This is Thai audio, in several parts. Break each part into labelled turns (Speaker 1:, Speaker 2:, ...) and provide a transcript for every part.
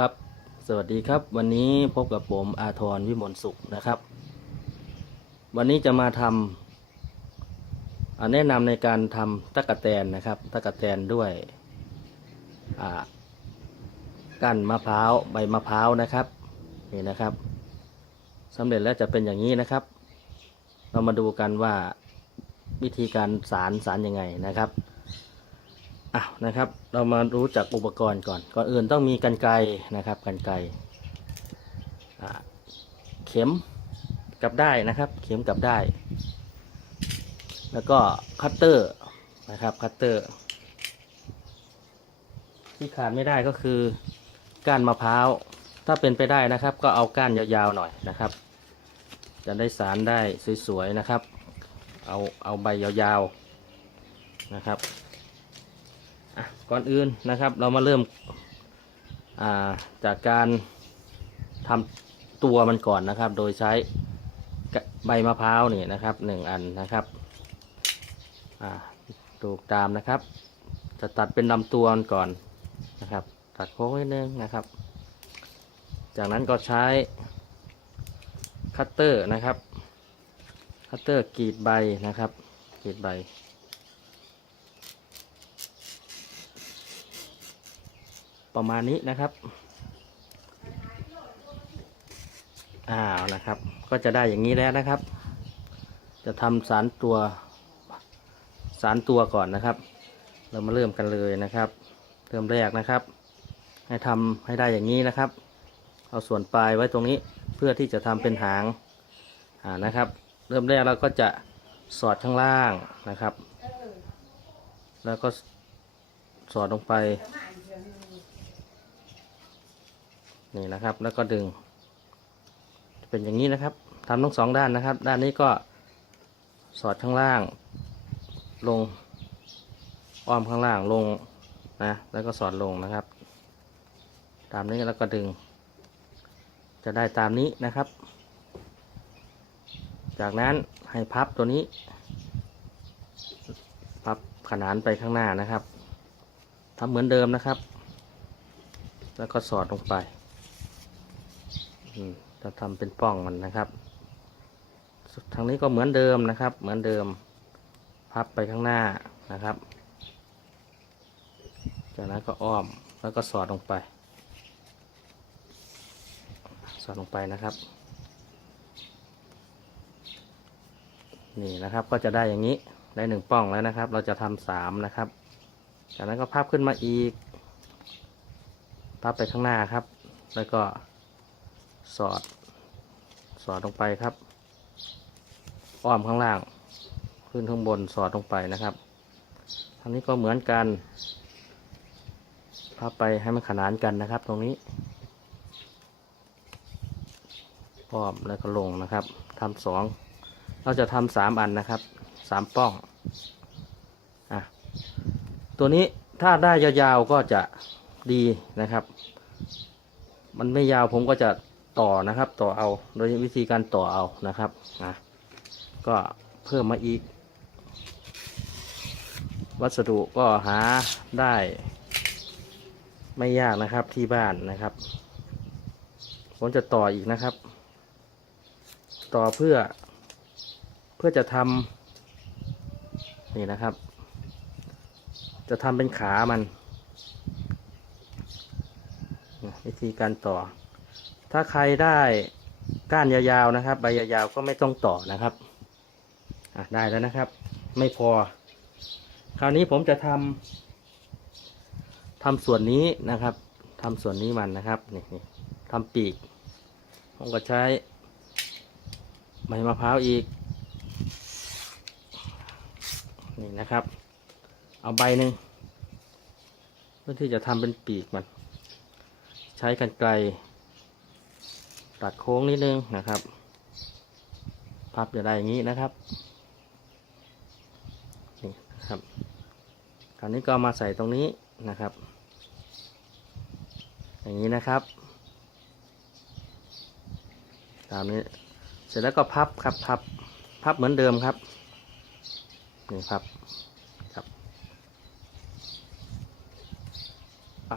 Speaker 1: ครับ สวัสดีครับ วันนี้พบกับผมอาทรวิมลสุขนะครับ วันนี้จะมาทำแนะนำในการทำตะกะแตนนะครับตะกะแตนด้วยอ่าก้านมะพร้าวใบมะพร้าวนะครับนี่นะครับสำเร็จแล้วจะเป็นอย่างนี้นะครับ เรามาดูกันว่าวิธีการสารสารยังไงนะครับ อะนะครับ เรามารู้จักอุปกรณ์ก่อน ก่อนอื่นต้องมีกันไกรนะครับกันไกรเข็มกลับได้นะครับ เข็มกลับได้ แล้วก็คัตเตอร์นะครับคัตเตอร์ ที่ขาดไม่ได้ก็คือก้านมะพร้าว ถ้าเป็นไปได้นะครับ ก็เอาก้านยาวๆหน่อยนะครับ จะได้สารได้สวยๆนะครับ เอาเอาใบยาวๆนะครับ ก่อนอื่นนะครับ เรามาเริ่มาจากการทำตัวมันก่อนนะครับ โดยใช้ใบมะพร้าวนี่นะครับหนึ่งอันนะครับดูตามนะครับ จะตัดเป็นลำตัวก่อนนะครับ ตัดโค้งนิดนึงนะครับ จากนั้นก็ใช้คัตเตอร์นะครับ คัตเตอร์กรีดใบนะครับกรีดใบ ประมาณนี้นะครับอ้าวนะครับ ก็จะได้อย่างนี้แล้วนะครับ จะทำสารตัวสารตัวก่อนนะครับ เรามาเริ่มกันเลยนะครับ เริ่มแรกนะครับ ให้ทำให้ได้อย่างนี้นะครับ เอาส่วนปลายไว้ตรงนี้เพื่อที่จะทำเป็นหางอ่านะครับ เริ่มแรกเราก็จะสอดข้างล่างนะครับ แล้วก็สอดลงไป นี่นะครับ แล้วก็ดึง เป็นอย่างนี้นะครับทำทั้งสองด้านนะครับ ด้านนี้ก็สอดข้างล่าง ลงอ้อมข้างล่างลงนะแล้วก็สอดลงนะครับ ตามนี้แล้วก็ดึง จะได้ตามนี้นะครับ จากนั้นให้พับตัวนี้ พับขนานไปข้างหน้านะครับทำเหมือนเดิมนะครับ แล้วก็สอดลงไป จะทำเป็นป้องมันนะครับ ทางนี้ก็เหมือนเดิมนะครับ เหมือนเดิม พับไปข้างหน้านะครับ จากนั้นก็อ้อมแล้วก็สอดลงไป สอดลงไปนะครับ นี่นะครับก็จะได้อย่างนี้ได้หนึ่งป้องแล้วนะครับ เราจะทำสามนะครับ จากนั้นก็พับขึ้นมาอีก พับไปข้างหน้าครับ แล้วก็ สอด สอดลงไปครับ อ้อมข้างล่าง ขึ้นข้างบนสอดลงไปนะครับทางนี้ก็เหมือนกันพับไปให้มันขนานกันนะครับ ตรงนี้อ้อมแล้วก็ลงนะครับทำสองเราจะทำสามอันนะครับสามป้องอะตัวนี้ถ้าได้ยาวๆก็จะดีนะครับ มันไม่ยาวผมก็จะ ต่อนะครับ ต่อเอาโดยวิธีการต่อเอานะครับนะก็เพิ่มมาอีก วัสดุก็หาได้ ไม่ยากนะครับที่บ้านนะครับผมจะต่ออีกนะครับ ต่อเพื่อเพื่อจะทำนี่นะครับ จะทำเป็นขามัน วิธีการต่อ ถ้าใครได้ก้านยาวๆนะครับ ใบยาวๆก็ไม่ต้องต่อนะครับอะได้แล้วนะครับ ไม่พอ คราวนี้ผมจะทำทำส่วนนี้นะครับทำส่วนนี้มันนะครับนี่นี่ทำปีกผมก็ใช้ใบมะพร้าวอีกนี่นะครับ เอาใบหนึ่งเพื่อที่จะทำเป็นปีกมัน ใช้กันไกล ตัดโค้งนิดนึงนะครับ พับจะได้อย่างนี้นะครับนี่ครับ คราวนี้ก็มาใส่ตรงนี้นะครับ อย่างนี้นะครับ ตามนี้ เสร็จแล้วก็พับครับพับพับเหมือนเดิมครับนี่พับครับ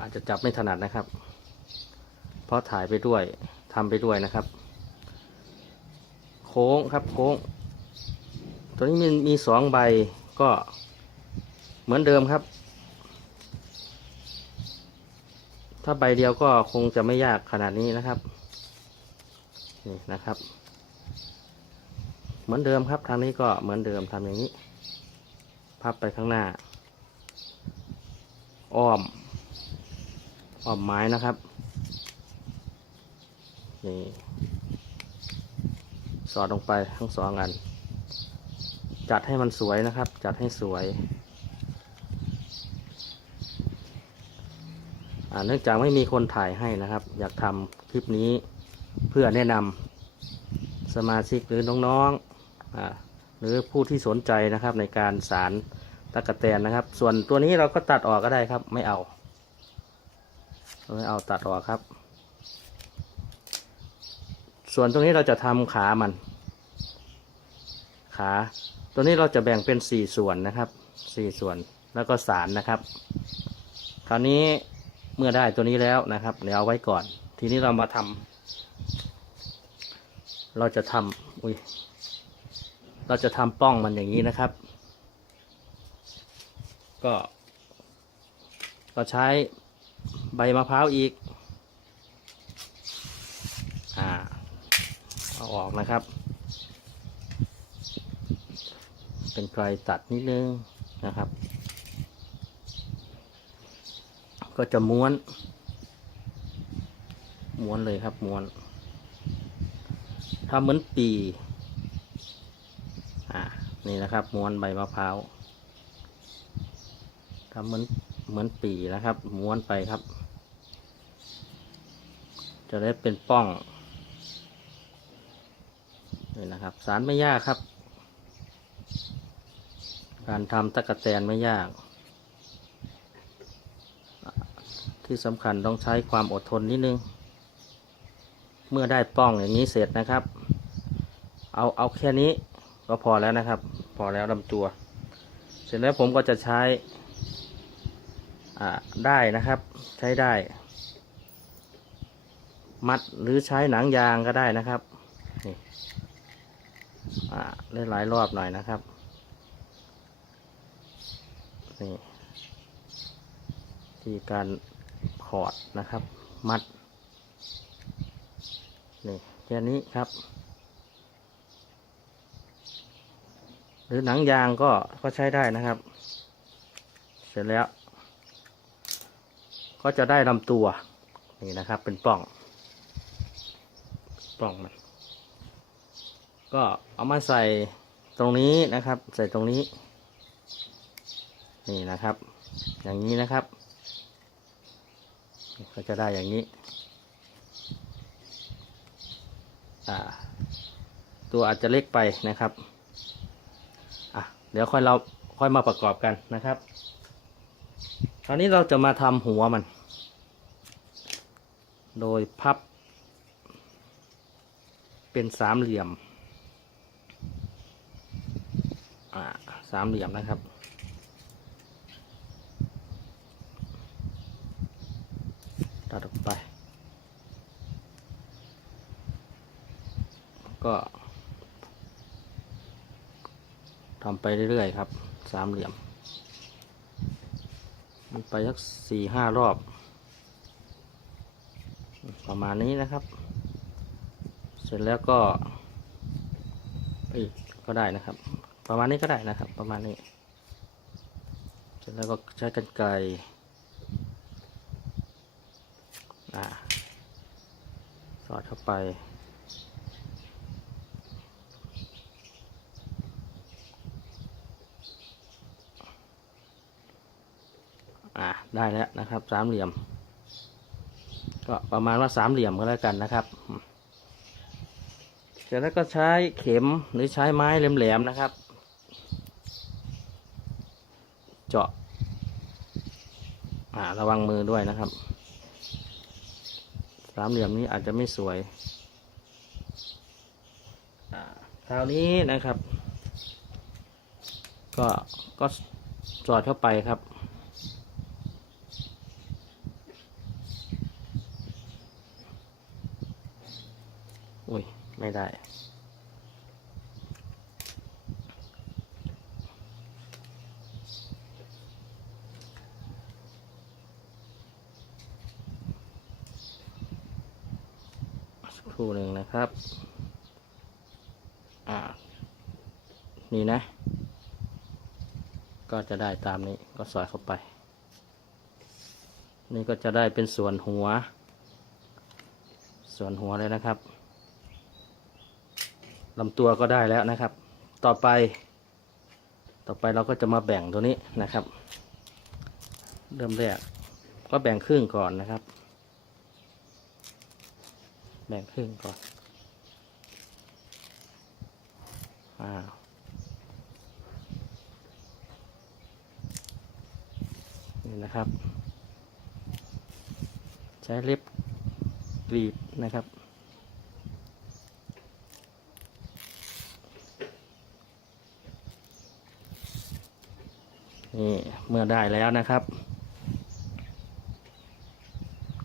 Speaker 1: อาจจะจับไม่ถนัดนะครับ เพราะถ่ายไปด้วย ทำไปด้วยนะครับ โค้งครับโค้ง ตัวนี้มีมีสองใบก็เหมือนเดิมครับ ถ้าใบเดียวก็คงจะไม่ยากขนาดนี้นะครับ นี่นะครับ เหมือนเดิมครับทางนี้ก็เหมือนเดิมทำอย่างนี้ พับไปข้างหน้า อ้อม อ้อมไม้นะครับ นี่ สอดลงไปทั้งสองอัน จัดให้มันสวยนะครับ จัดให้สวยเนื่องจากไม่มีคนถ่ายให้นะครับ อยากทำคลิปนี้เพื่อแนะนำสมาชิกหรือน้องๆหรือผู้ที่สนใจนะครับในการสารตะกะแตนนะครับ ส่วนตัวนี้เราก็ตัดออกก็ได้ครับ ไม่เอา ไม่เอาตัดออกครับ ส่วนตรงนี้เราจะทำขามัน ขา ตัวนี้เราจะแบ่งเป็นสี่ส่วนนะครับสี่ส่วนแล้วก็สารนะครับ คราวนี้เมื่อได้ตัวนี้แล้วนะครับเดี๋ยวเอาไว้ก่อน ทีนี้เรามาทำเราจะทำอุ้ยเราจะทำป้องมันอย่างนี้นะครับ ก็ ก็ใช้ใบมะพร้าวอีก อ่า เอาออกนะครับ เป็นไกลตัดนิดนึงนะครับ ก็จะม้วน ม้วนเลยครับม้วนทำเหมือนปีอ่านี่นะครับ ม้วนใบมะพร้าวทำเหมือนเหมือนปีนะครับ ม้วนไปครับ จะได้เป็นป้อง นี่นะครับ สารไม่ยากครับ การทำตะกะแตนไม่ยาก ที่สำคัญต้องใช้ความอดทนนิดนึง เมื่อได้ป้องอย่างนี้เสร็จนะครับ เอาเอาแค่นี้ก็พอแล้วนะครับ พอแล้วลำตัว เสร็จแล้วผมก็จะใช้ได้นะครับใช้ได้ มัดหรือใช้หนังยางก็ได้นะครับนี่ ได้หลายรอบหน่อยนะครับ นี่ ที่การขอดนะครับ มัด นี่แค่นี้ครับ หรือหนังยางก็ก็ใช้ได้นะครับ เสร็จแล้ว ก็จะได้ลำตัว นี่นะครับ เป็นปล่อง ปล่องมัน ก็เอามาใส่ตรงนี้นะครับ ใส่ตรงนี้ นี่นะครับ อย่างนี้นะครับ ก็จะได้อย่างนี้ตัวอาจจะเล็กไปนะครับอะเดี๋ยวค่อยเราค่อยมาประกอบกันนะครับ คราวนี้เราจะมาทำหัวมัน โดยพับ เป็นสามเหลี่ยม อ่า สามเหลี่ยมนะครับ ตัดออกไป ก็ทำไปเรื่อยๆครับ สามเหลี่ยม มันไปสักสี่ห้ารอบ ประมาณนี้นะครับ เสร็จแล้วก็อ้ยก็ได้นะครับ ประมาณนี้ก็ได้นะครับ ประมาณนี้ เสร็จแล้วก็ใช้กันไกรอ่าสอดเข้าไปอ่าได้แล้วนะครับสามเหลี่ยม ก็ประมาณว่าสามเหลี่ยมก็แล้วกันนะครับ เสร็จแล้วก็ใช้เข็มหรือใช้ไม้แหลมๆนะครับ ระวังมือด้วยนะครับ สามเหลี่ยมนี้อาจจะไม่สวยคราวนี้นะครับ ก็ก็สอดเข้าไปครับ อุ้ย ไม่ได้ นะครับ อ่า นี่นะ ก็จะได้ตามนี้ก็สอดเข้าไป นี่ก็จะได้เป็นส่วนหัว ส่วนหัวเลยนะครับลำตัวก็ได้แล้วนะครับ ต่อไป ต่อไปเราก็จะมาแบ่งตัวนี้นะครับ เริ่มแรกก็แบ่งครึ่งก่อนนะครับ แบ่งครึ่งก่อน อ้าวนี่นะครับ ใช้เล็บกรีดนะครับนี่เมื่อได้แล้วนะครับ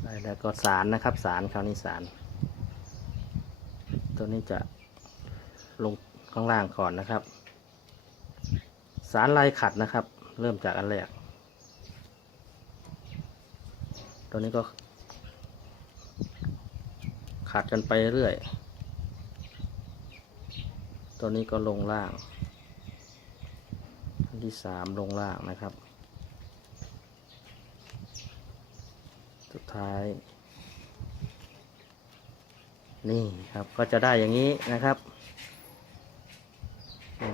Speaker 1: ได้แล้วก็สารนะครับสารคราวนี้สาร ตัวนี้จะลง ข้างล่างก่อนนะครับ สารลายขัดนะครับ เริ่มจากอันแรก ตัวนี้ก็ ขัดกันไปเรื่อย ตัวนี้ก็ลงล่าง อันที่สามลงล่างนะครับ สุดท้ายนี่ครับก็จะได้อย่างนี้นะครับ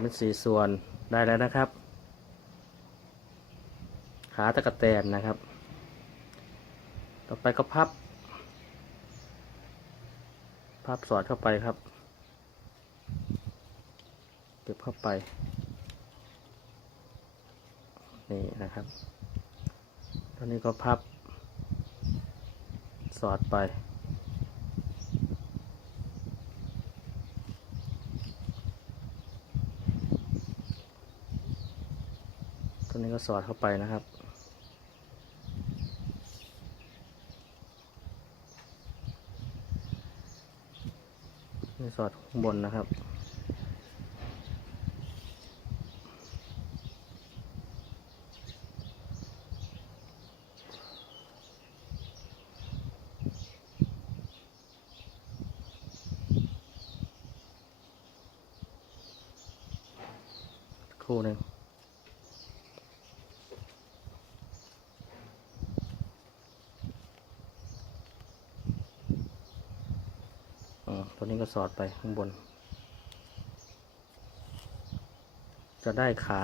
Speaker 1: เป็นสี่ส่วนได้แล้วนะครับ ขาตะกะแตนนะครับ ต่อไปก็พับ พับสอดเข้าไปครับ เก็บเข้าไป นี่นะครับตอนนี้ก็พับ สอดไป ตัวนี้ก็สอดเข้าไปนะครับนี่สอดข้างบนนะครับ ครู่หนึ่งอ๋อตัวนี้ก็ สอดไปข้างบน จะได้ขา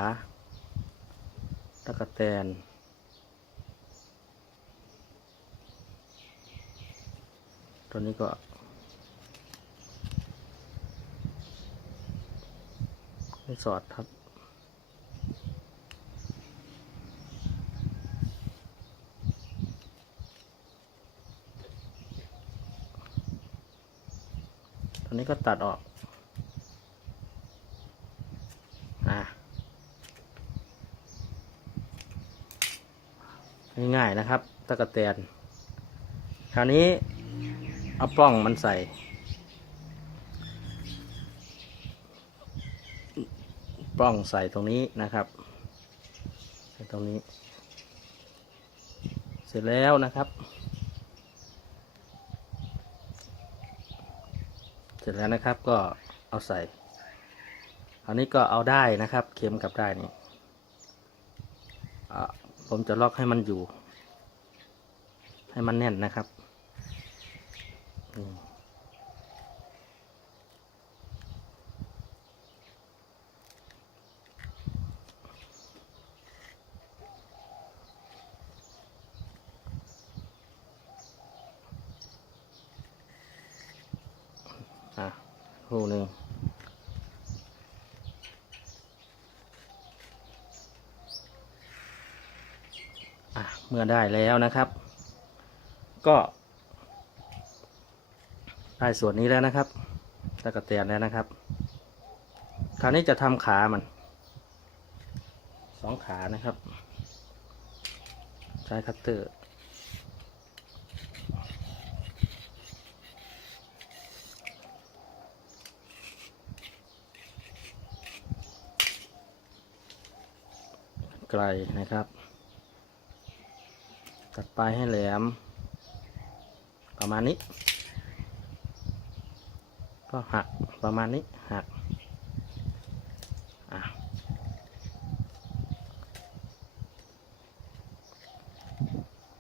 Speaker 1: ตะกะแตน ตัวนี้ก็ไม่สอดครับ ตอนนี้ ก็ตัดออกอะง่ายๆนะครับตะกะแตนคราวนี้เอาปล้องมันใส่ ปล้องใส่ตรงนี้นะครับ ใส่ตรงนี้ เสร็จแล้วนะครับ เส ร็จแล้วนะครับก็เอาใส่ อันนี้ก็เอาได้นะครับ เข็มกับได้นี่ผมจะล็อกให้มันอยู่ ให้มันแน่นนะครับนี่ ได้แล้วนะครับ ก็ได้ส่วนนี้แล้วนะครับตะกะแตนแล้วนะครับ คราวนี้จะทำขามันสองขานะครับ ใช้คัตเตอร์ไกลนะครับ ตัดปลายให้แหลม ประมาณนี้ ก็หักประมาณนี้หัก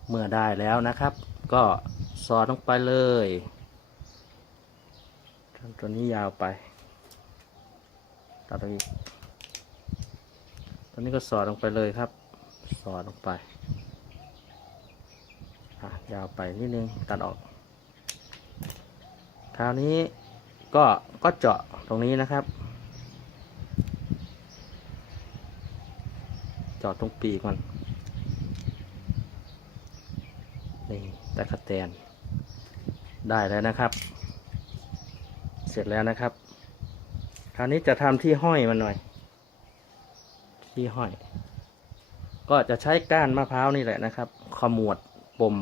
Speaker 1: เมื่อได้แล้วนะครับ ก็สอดลงไปเลยตัวนี้ยาวไปตัดตรงนี้ตัวนี้ก็สอดลงไปเลยครับ สอดลงไป ยาวไปนิดนึงตัดออก คราวนี้ก็ก็เจาะตรงนี้นะครับ เจาะตรงปีกมันนี่ตะกะแตนได้แล้วนะครับ เสร็จแล้วนะครับ คราวนี้จะทำที่ห้อยมันหน่อย ที่ห้อย ก็จะใช้ก้านมะพร้าวนี่แหละนะครับ ขมวด ปม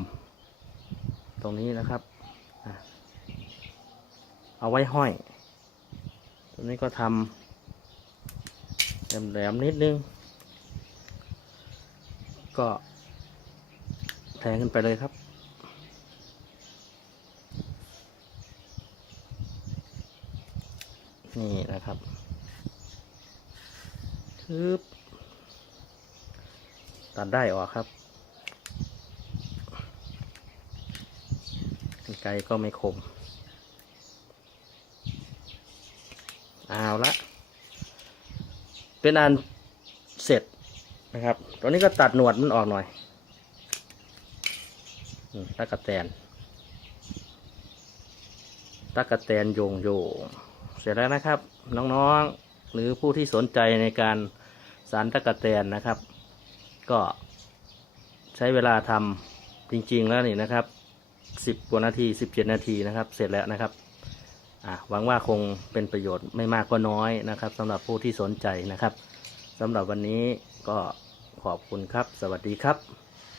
Speaker 1: ตรงนี้นะครับ เอาไว้ห้อย ตรงนี้ก็ทำแหลมๆนิดนึง ก็แทงขึ้นไปเลยครับนี่นะครับทึบตัดได้ออกครับกรร ไกลก็ไม่คม เอาละ เป็นอันเสร็จนะครับ ตอนนี้ก็ตัดหนวดมันออกหน่อยตะกะแตนตะกะแตนโยงโยง เสร็จแล้วนะครับ น้องๆ หรือผู้ที่สนใจในการสารตะกะแตนนะครับ ก็ใช้เวลาทำจริง ๆ แล้วนี่นะครับ สิบกว่านาทีสิบเจ็ดนาทีนะครับ เสร็จแล้วนะครับอะหวังว่าคงเป็นประโยชน์ไม่มากก็น้อยนะครับสำหรับผู้ที่สนใจนะครับสำหรับวันนี้ก็ขอบคุณครับ สวัสดีครับ